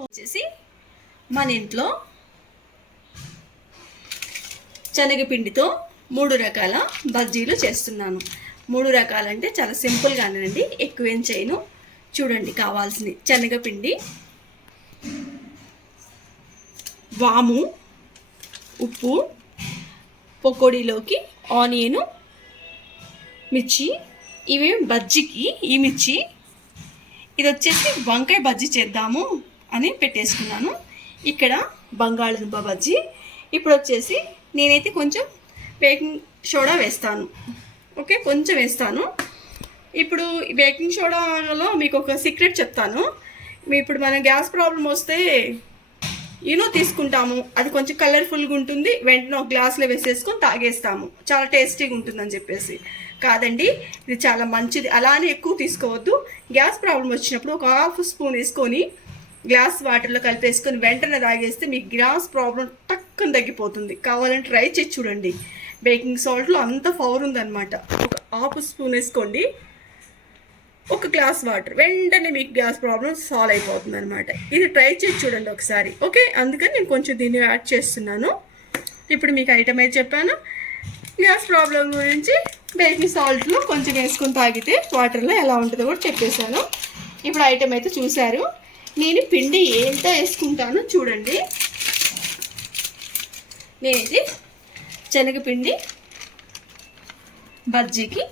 వచ్చేసి మన ఇంట్లో శనగపిండితో 3 రకాల బజ్జీలు చేస్తున్నాను. 3 రకాలంటే చాలా సింపుల్గానండి, ఎక్కువేం చేయను. చూడండి, కావాల్సినవి శనగపిండి, వాము, ఉప్పు, పకోడీలోకి ఆనియను, మిర్చి. ఇవి బజ్జీకి ఈ మిర్చి. ఇది వచ్చేసి వంకాయ బజ్జీ చేద్దాము అని పెట్టేసుకున్నాను. ఇక్కడ బంగాళదుంప బజ్జీ. ఇప్పుడు వచ్చేసి నేనైతే కొంచెం బేకింగ్ సోడా వేస్తాను. ఓకే, కొంచెం వేస్తాను. ఇప్పుడు బేకింగ్ సోడాలో మీకు ఒక సీక్రెట్ చెప్తాను. ఇప్పుడు మన గ్యాస్ ప్రాబ్లం వస్తే తీసుకుంటాము, అది కొంచెం కలర్ఫుల్గా ఉంటుంది, వెంటనే ఒక గ్లాస్లో వేసేసుకొని తాగేస్తాము, చాలా టేస్టీగా ఉంటుందని చెప్పేసి. కాదండి, ఇది చాలా మంచిది. అలానే ఎక్కువ తీసుకోవద్దు. గ్యాస్ ప్రాబ్లం వచ్చినప్పుడు ఒక హాఫ్ స్పూన్ వేసుకొని గ్లాస్ వాటర్లో కలిపేసుకొని వెంటనే తాగేస్తే మీ గ్యాస్ ప్రాబ్లం టక్కున తగ్గిపోతుంది. కావాలంటే ట్రై చేసి చూడండి. బేకింగ్ సాల్ట్లో అంత పవర్ ఉందన్నమాట. ఒక హాఫ్ స్పూన్ వేసుకోండి, ఒక గ్లాస్ వాటర్, వెంటనే మీకు గ్యాస్ ప్రాబ్లం సాల్వ్ అయిపోతుంది అనమాట. ఇది ట్రై చేసి చూడండి ఒకసారి. ఓకే, అందుకని నేను కొంచెం దీన్ని యాడ్ చేస్తున్నాను. ఇప్పుడు మీకు ఐటమ్ అయితే చెప్పాను. గ్యాస్ ప్రాబ్లం గురించి బేకింగ్ సాల్ట్లో కొంచెం వేసుకొని తాగితే వాటర్లో ఎలా ఉంటుందో కూడా చెప్పేశాను. ఇప్పుడు ఐటమ్ అయితే చూశారు. నేను పిండి ఎంత వేసుకుంటానో చూడండి. నేనైతే శనగపిండి బజ్జీకి,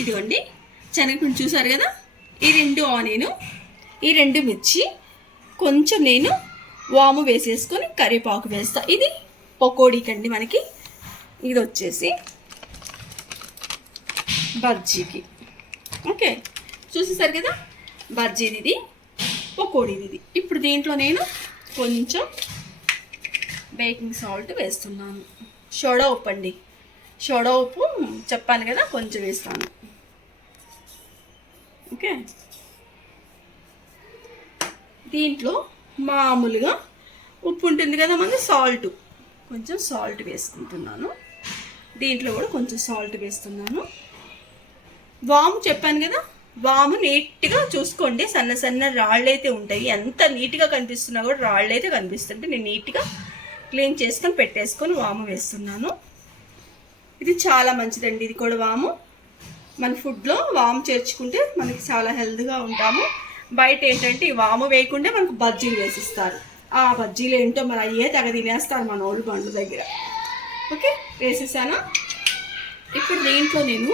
ఇదిగోండి శనగపిండి చూసారు కదా, ఈ 2 ఆనియను, ఈ 2 మిర్చి, కొంచెం నేను వాము వేసేసుకొని కరివేపాకు వేస్తా. ఇది పకోడీకండి మనకి. ఇది వచ్చేసి బజ్జీకి. ఓకే, చూసేసారు కదా, బజ్జీది ఇది, పకోడీది ఇది. ఇప్పుడు దీంట్లో నేను కొంచెం బేకింగ్ సాల్ట్ వేస్తున్నాను. సోడా ఉప్పు అండి, సోడా ఉప్పు చెప్పాను కదా, కొంచెం వేస్తాను. ఓకే, దీంట్లో మామూలుగా ఉప్పు ఉంటుంది కదా, మన సాల్ట్, కొంచెం సాల్ట్ వేసుకుంటున్నాను. దీంట్లో కూడా కొంచెం సాల్ట్ వేస్తున్నాను. వాము చెప్పాను కదా, వాము నీట్గా చూసుకోండి. సన్న సన్న రాళ్ళు అయితే ఉంటాయి. ఎంత నీట్గా కనిపిస్తున్నా కూడా రాళ్ళు అయితే కనిపిస్తుంటే నేను నీట్గా క్లీన్ చేసుకొని పెట్టేసుకొని వాము వేస్తున్నాను. ఇది చాలా మంచిదండి. ఇది కూడా వాము, మన ఫుడ్లో వాము చేర్చుకుంటే మనకి చాలా హెల్త్గా ఉంటాము. బయట ఏంటంటే ఈ వాము వేయకుండా మనకు బజ్జీలు వేసిస్తారు. ఆ బజ్జీలు ఏంటో మరి అయ్యే తెగ తినేస్తారు మన ఓల్డ్ బండ్ల దగ్గర. ఓకే, వేసేసాను. ఇప్పుడు దీంట్లో నేను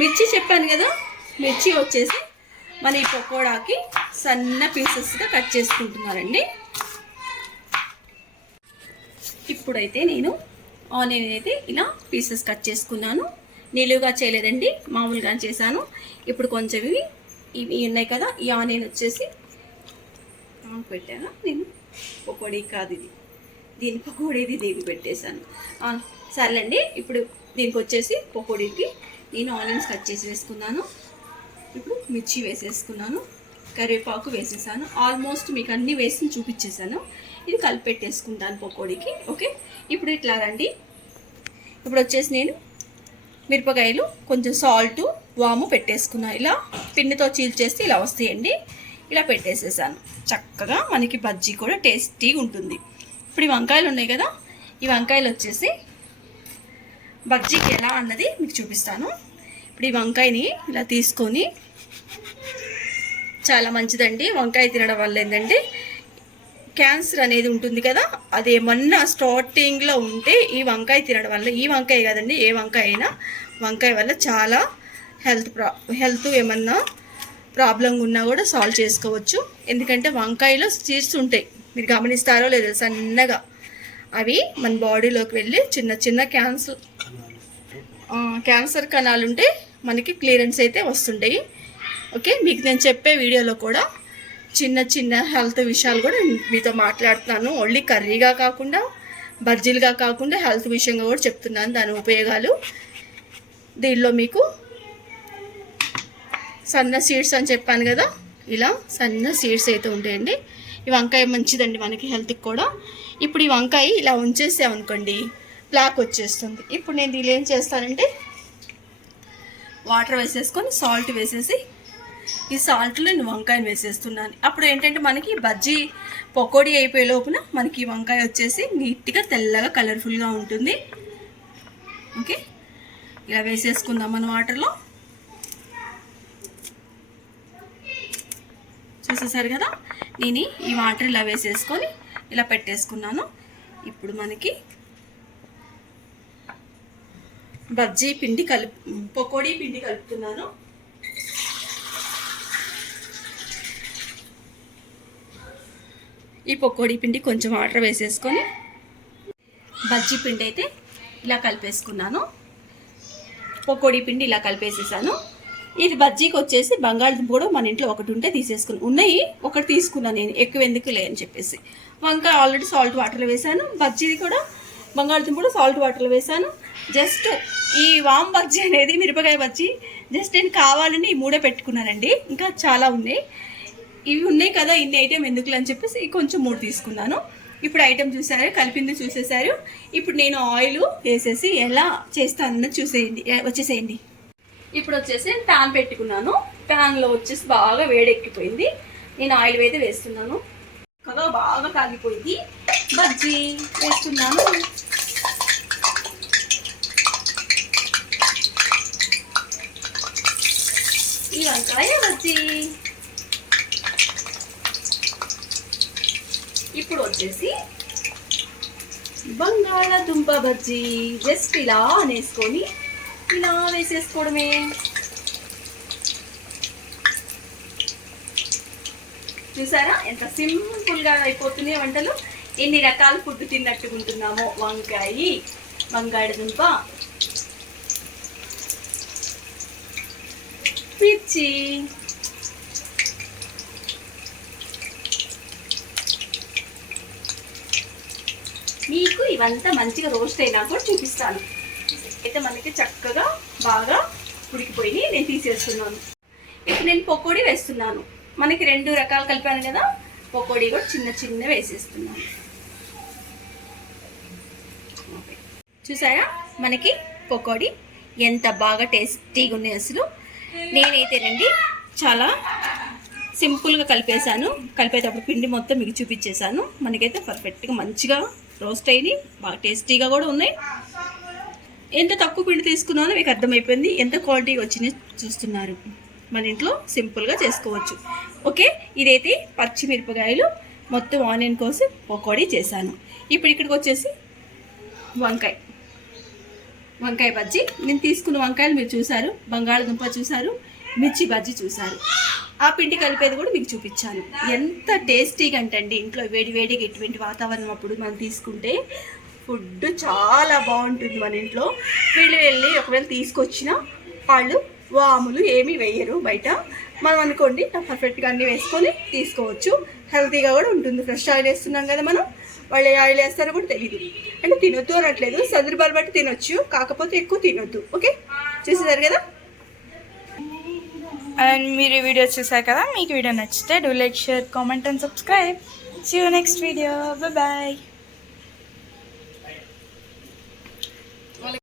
మిర్చి చెప్పాను కదా, మిర్చి వచ్చేసి మన ఈ పకోడాకి సన్న పీసెస్గా కట్ చేసుకుంటున్నానండి. ఇప్పుడైతే నేను ఆనియన్ అయితే ఇలా పీసెస్ కట్ చేసుకున్నాను. నిలువుగా చేయలేదండి, మామూలుగా చేశాను. ఇప్పుడు కొంచెం ఇవి ఉన్నాయి కదా, ఈ ఆనియన్ వచ్చేసి పెట్టాను నేను. పకోడీ కాదు ఇది, దీని పకోడీది దీనికి పెట్టేశాను. సర్లేండి, ఇప్పుడు దీనికి వచ్చేసి పకోడీకి నేను ఆనియన్స్ కట్ చేసి వేసుకున్నాను. ఇప్పుడు మిర్చి వేసేసుకున్నాను, కరివేపాకు వేసేసాను. ఆల్మోస్ట్ మీకు అన్నీ వేసి చూపించేసాను. ఇది కలిపి పెట్టేసుకుంటాను పకోడీకి. ఓకే, ఇప్పుడు ఇట్లా రండి. ఇప్పుడు వచ్చేసి నేను మిరపకాయలు, కొంచెం సాల్టు, వాము పెట్టేసుకున్నాను. ఇలా పిండితో చీల్చేస్తే ఇలా వస్తాయండి. ఇలా పెట్టేసేసాను. చక్కగా మనకి బజ్జీ కూడా టేస్టీగా ఉంటుంది. ఇప్పుడు ఈ వంకాయలు ఉన్నాయి కదా, ఈ వంకాయలు వచ్చేసి బజ్జీకి ఎలా అన్నది మీకు చూపిస్తాను. ఇప్పుడు ఈ వంకాయని ఇలా తీసుకొని, చాలా మంచిదండి వంకాయ తినడం వల్ల. ఏంటంటే క్యాన్సర్ అనేది ఉంటుంది కదా, అదేమన్నా స్టార్టింగ్లో ఉంటే ఈ వంకాయ తినడం వల్ల, ఈ వంకాయ కాదండి ఏ వంకాయ అయినా, వంకాయ వల్ల చాలా హెల్త్ ఏమన్నా ప్రాబ్లం ఉన్నా కూడా సాల్వ్ చేసుకోవచ్చు. ఎందుకంటే వంకాయలో సీడ్స్ ఉంటాయి, మీరు గమనిస్తారో లేదో, సన్నగా. అవి మన బాడీలోకి వెళ్ళి చిన్న చిన్న క్యాన్సర్ కణాలు ఉంటే మనకి క్లియరెన్స్ అయితే వస్తుంటాయి. ఓకే, మీకు నేను చెప్పే వీడియోలో కూడా చిన్న చిన్న హెల్త్ విషయాలు కూడా మీతో మాట్లాడుతున్నాను. ఓన్లీ కర్రీగా కాకుండా, బజ్జీలుగా కాకుండా హెల్త్ విషయంగా కూడా చెప్తున్నాను, దాని ఉపయోగాలు. దీనిలో మీకు సన్న సీడ్స్ అని చెప్పాను కదా, ఇలా సన్న సీడ్స్ అయితే ఉంటాయండి. ఈ వంకాయ మంచిదండి మనకి హెల్త్కి కూడా. ఇప్పుడు ఈ వంకాయ ఇలా ఉంచేసామనుకోండి, బ్లాక్ వచ్చేస్తుంది. ఇప్పుడు నేను దీనిలో ఏం చేస్తానంటే వాటర్ వేసేసుకొని సాల్ట్ వేసేసి ఈ సాల్ట్లో నేను వంకాయని వేసేస్తున్నాను. అప్పుడు ఏంటంటే మనకి బజ్జీ పకోడీ అయిపోయే లోపున మనకి వంకాయ వచ్చేసి నీట్గా తెల్లగా కలర్ఫుల్గా ఉంటుంది. ఓకే, ఇలా వేసేసుకుందాం మన వాటర్లో. చూసేసారు కదా, నేను ఈ వాటర్ ఇలా వేసేసుకొని ఇలా పెట్టేసుకున్నాను. ఇప్పుడు మనకి బజ్జీ పిండి పకోడీ పిండి కలుపుతున్నాను. ఈ పకోడీ పిండి కొంచెం వాటర్ వేసేసుకొని బజ్జీ పిండి అయితే ఇలా కలిపేసుకున్నాను. పకోడీ పిండి ఇలా కలిపేసేసాను. ఇది బజ్జీకి వచ్చేసి బంగాళదుంప కూడా మన ఇంట్లో ఒకటి ఉంటే ఉన్నాయి, ఒకటి తీసుకున్నాను నేను, ఎక్కువ ఎందుకు లే అని చెప్పేసి. వంకాయ ఆల్రెడీ సాల్ట్ వాటర్లో వేసాను, బజ్జీది కూడా బంగాళదుంప కూడా సాల్ట్ వాటర్లో వేసాను. జస్ట్ ఈ వామ్ బజ్జీ అనేది మిరపకాయ బజ్జీ జస్ట్ నేను కావాలని ఈ మూడే పెట్టుకున్నానండి. ఇంకా చాలా ఉన్నాయి, ఇవి ఉన్నాయి కదా ఇన్ని ఐటెం ఎందుకులే అని చెప్పేసి కొంచెం 3 తీసుకున్నాను. ఇప్పుడు ఐటెం చూసారు, కలిపింది చూసేసారు. ఇప్పుడు నేను ఆయిల్ వేసేసి ఎలా చేస్తానన్నది వచ్చేసేయండి. ఇప్పుడు వచ్చేసి ప్యాన్ పెట్టుకున్నాను. ప్యాన్లో వచ్చేసి బాగా వేడెక్కిపోయింది. నేను ఆయిల్ అయితే వేస్తున్నాను. కదా బాగా కాగిపోయింది. బజ్జీ వేస్తున్నాను. ఈ వంకాయ బజ్జీ. ఇప్పుడు వచ్చేసి బంగాళదుంప బజ్జీ. జస్ట్ ఇలా అనేసుకొని ఇలా వేసేసుకోవడమే. చూసారా ఎంత సింపుల్గా అయిపోతుంది వంటలు. ఎన్ని రకాల ఫుడ్ తిన్నట్టుకుంటున్నామో. వంకాయ, బంగాళదుంప, మిర్చి, మీకు ఇవంతా మంచిగా రోస్ట్ అయినా కూడా చూపిస్తాను. అయితే మనకి చక్కగా బాగా ఉడికిపోయి నేను తీసేస్తున్నాను. ఇప్పుడు నేను పకోడీ వేస్తున్నాను. మనకి 2 రకాలు కలిపాను కదా, పకోడీ కూడా చిన్న వేసేస్తున్నాను. చూసారా మనకి పకోడీ ఎంత బాగా టేస్టీగా ఉన్నాయి. అసలు నేనైతే రండి చాలా సింపుల్గా కలిపేశాను. కలిపేటప్పుడు పిండి మొత్తం మీకు చూపించేశాను. మనకైతే పర్ఫెక్ట్గా మంచిగా రోస్ట్ అయ్యి బాగా టేస్టీగా కూడా ఉన్నాయి. ఎంత తక్కువ పిండి తీసుకున్నానో మీకు అర్థమైపోయింది. ఎంత క్వాలిటీ వచ్చింది చూస్తున్నారు. మన ఇంట్లో సింపుల్గా చేసుకోవచ్చు. ఓకే, ఇదైతే పచ్చిమిరపకాయలు మొత్తం ఆనియన్ కోసి పకోడీ చేశాను. ఇప్పుడు ఇక్కడికి వచ్చేసి వంకాయ బజ్జీ. నేను తీసుకున్న వంకాయలు మీరు చూసారు, బంగాళదుంప చూసారు, మిర్చి బజ్జీ చూసారు. ఆ పిండి కలిపేది కూడా మీకు చూపించాను. ఎంత టేస్టీగా అంటండి. ఇంట్లో వేడివేడిగా ఇటువంటి వాతావరణం అప్పుడు మనం తీసుకుంటే ఫుడ్ చాలా బాగుంటుంది. మన ఇంట్లో వెళ్ళి ఒకవేళ తీసుకొచ్చిన వాళ్ళు వాములు ఏమీ వేయరు బయట. మనం అనుకోండి పర్ఫెక్ట్గా అన్నీ వేసుకొని తీసుకోవచ్చు. హెల్తీగా కూడా ఉంటుంది. ఫ్రెష్ ఆయిల్ వేస్తున్నాం కదా మనం, వాళ్ళు ఏ ఆయిల్ వేస్తారో కూడా తెలియదు. అంటే తినొద్దు అనట్లేదు, సందర్భాలు బట్టి తినొచ్చు, కాకపోతే ఎక్కువ తినొద్దు. ఓకే, చూసేసారు కదా. అండ్ మీరు ఈ వీడియో చూసారు కదా, మీకు వీడియో నచ్చితే do like, share, comment and subscribe. See you next video. Bye.